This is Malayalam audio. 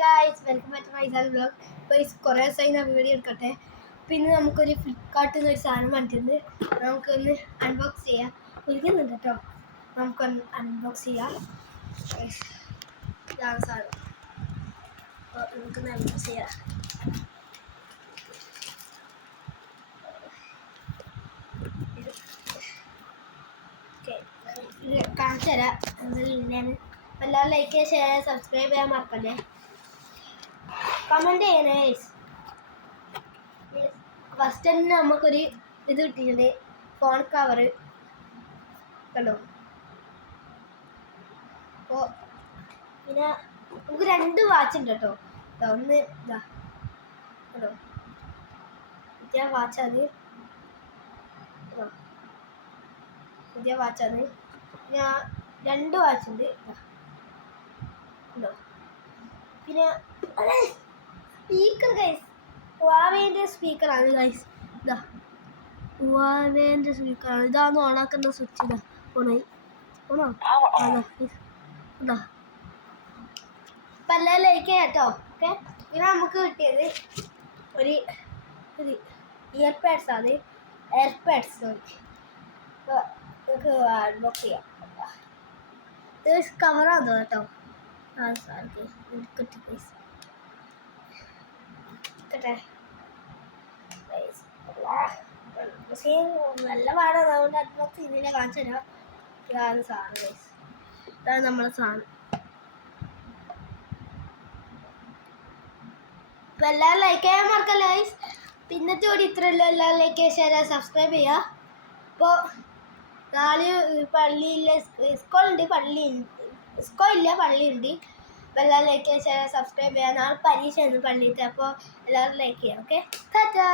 Guys, welcome back to my vlog. ഇപ്പോൾ കുറേ ദിവസമായി ഞാൻ വീഡിയോ എടുക്കട്ടെ. പിന്നെ നമുക്കൊരു ഫ്ലിപ്കാർട്ടിൽ നിന്ന് ഒരു സാധനം വാങ്ങിയിട്ടുണ്ട്. നമുക്കൊന്ന് അൺബോക്സ് ചെയ്യാം. വിളിക്കുന്നുണ്ട് കേട്ടോ. നമുക്കൊന്ന് അൺബോക്സ് ചെയ്യാം. ഇതാണ് സാധനം. അപ്പോൾ നമുക്കൊന്ന് അൺബോക്സ് ചെയ്യാം. കാണിച്ചു തരാം എന്തെല്ലാം. എല്ലാവരും ലൈക്ക് ചെയ്യുക, ഷെയർ ചെയ്യുക, സബ്സ്ക്രൈബ് ചെയ്യാൻ മറക്കല്ലേ. കമൻറ്റ് ചെയ്യണേ. ഫസ്റ്റ് തന്നെ നമുക്കൊരു ഇത് കിട്ടിയിട്ടുണ്ട്, ഫോൺ കവറ് കണ്ടോ. അപ്പോൾ പിന്നെ നമുക്ക് 2 വാച്ച് ഉണ്ട് കേട്ടോ. ഒന്ന് ഇതാ കേട്ടോ, പുതിയ വാച്ചാണ്. പുതിയ വാച്ചാണ്. പിന്നെ 2 വാച്ചുണ്ട് കേട്ടോ. പിന്നെ സ്പീക്കർ ഗൈസ്, വാവേൻ്റെ സ്പീക്കറാണ് ഗൈസ്. ഇതാ വാവേൻ്റെ സ്പീക്കറാണ്. ഇതാന്ന് ഓണാക്കുന്ന സ്വിച്ച്. ഇതാ ഓണായി. ഓണോ ഇതാ. അപ്പം എല്ലാം ലൈക്ക് ചെയ്യാം കേട്ടോ. ഓക്കെ. പിന്നെ നമുക്ക് കിട്ടിയത് ഒരു ഇയർപാഡ്സ് ആണ്. എയർപാഡ്സ്. അപ്പോൾ നമുക്ക് അൺബോക്സ് ചെയ്യാം. ഇത് കവറാണ് കേട്ടോ. ആ സാധനം കിട്ടി ഗൈസ്. നല്ല പാടാണ്, അതുകൊണ്ട് അൺബോക്സ് ഇതിനെ കാണിച്ചു തരാം. ഇതാണ് സാധനം ഗൈസ്. ഇതാണ് നമ്മളെ സാധനം. അപ്പം എല്ലാവരും ലൈക്ക് ചെയ്യാൻ മറക്കല്ല ഗൈസ്. പിന്നത്തെ കൂടി ഇത്രയല്ല. എല്ലാവരും ലൈക്ക് ചെയ്യുക, ഷെയർ ചെയ്യുക, സബ്സ്ക്രൈബ് ചെയ്യുക. അപ്പോൾ നാളെ പള്ളിയില്ല, സ്കൂളുണ്ട്, സ്കൂളില്ല, പള്ളിയുണ്ട്. അപ്പോൾ എല്ലാവരും ലൈക്ക് ചെയ്യുക, ഷെയർ ചെയ്യുക, സബ്സ്ക്രൈബ് ചെയ്യുക. നാളെ പരീക്ഷയാണ് പള്ളിയിലത്തെ. അപ്പോൾ എല്ലാവരും ലൈക്ക് ചെയ്യുക. ഓക്കെ, ടാറ്റാ.